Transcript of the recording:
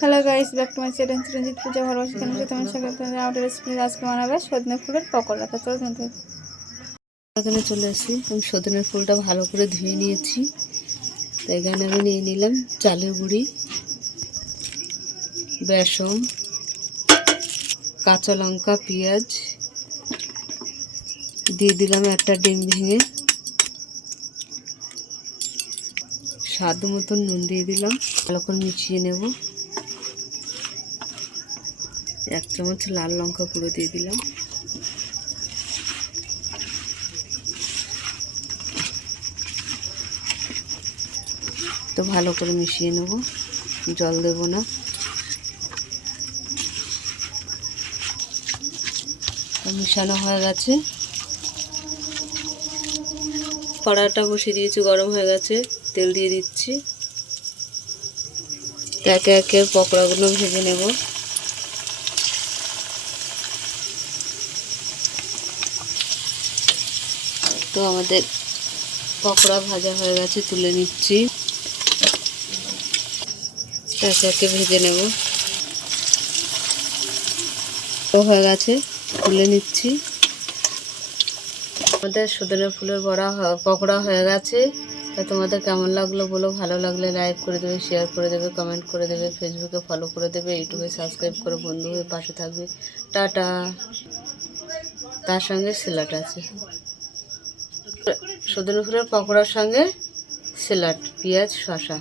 Hello guys, back to my channel Chiranjit Puja ভালোবাসা চ্যানেলে তোমার স্বাগত। আমাদের রেসিপি আজকে বানাবে সজনে ফুলের পকোড়া। তো চলো কিন্তু এখানে চলে আসি। আমি সজনের ফুলটা ভালো করে ধুয়ে নিয়েছি। তো এখানে আমি নিয়ে নিলাম চালের গুঁড়ি, বেসন, কাঁচা লঙ্কা, পেঁয়াজ, দিয়ে দিলাম একটা ডিম ভেঙে, স্বাদ মতন নুন দিয়ে দিলাম, ভালো করে মিশিয়ে নেব। 1 চামচ লাল লঙ্কা গুঁড়ো দিয়ে দিলাম। তো ভালো করে মিশিয়ে নেব, জল দেব না। মিশানো হয়ে গেছে। কড়াটা বসিয়ে দিয়েছি, গরম হয়ে গেছে। তেল দিয়ে দিচ্ছি। একে একে পকোড়াগুলো ভেজে নেব। তো আমাদের পকোড়া ভাজা হয়ে গেছে, তুলে নিচ্ছি। একে একে ভেজে নেব। হয়ে গেছে, তুলে নিচ্ছি। আমাদের সজনে ফুলের পকোড়া হয়ে গেছে। তা তোমাদের কেমন লাগলো বলো। ভালো লাগলে লাইক করে দেবে, শেয়ার করে দেবে, কমেন্ট করে দেবে, ফেসবুকে ফলো করে দেবে, ইউটিউবে সাবস্ক্রাইব করে বন্ধু হয়ে পাশে থাকবে। টাটা। তার সঙ্গে স্যালাড আছে, সজনে ফুলের পকোড়ার সঙ্গে স্যালাড, পেঁয়াজ, শসা।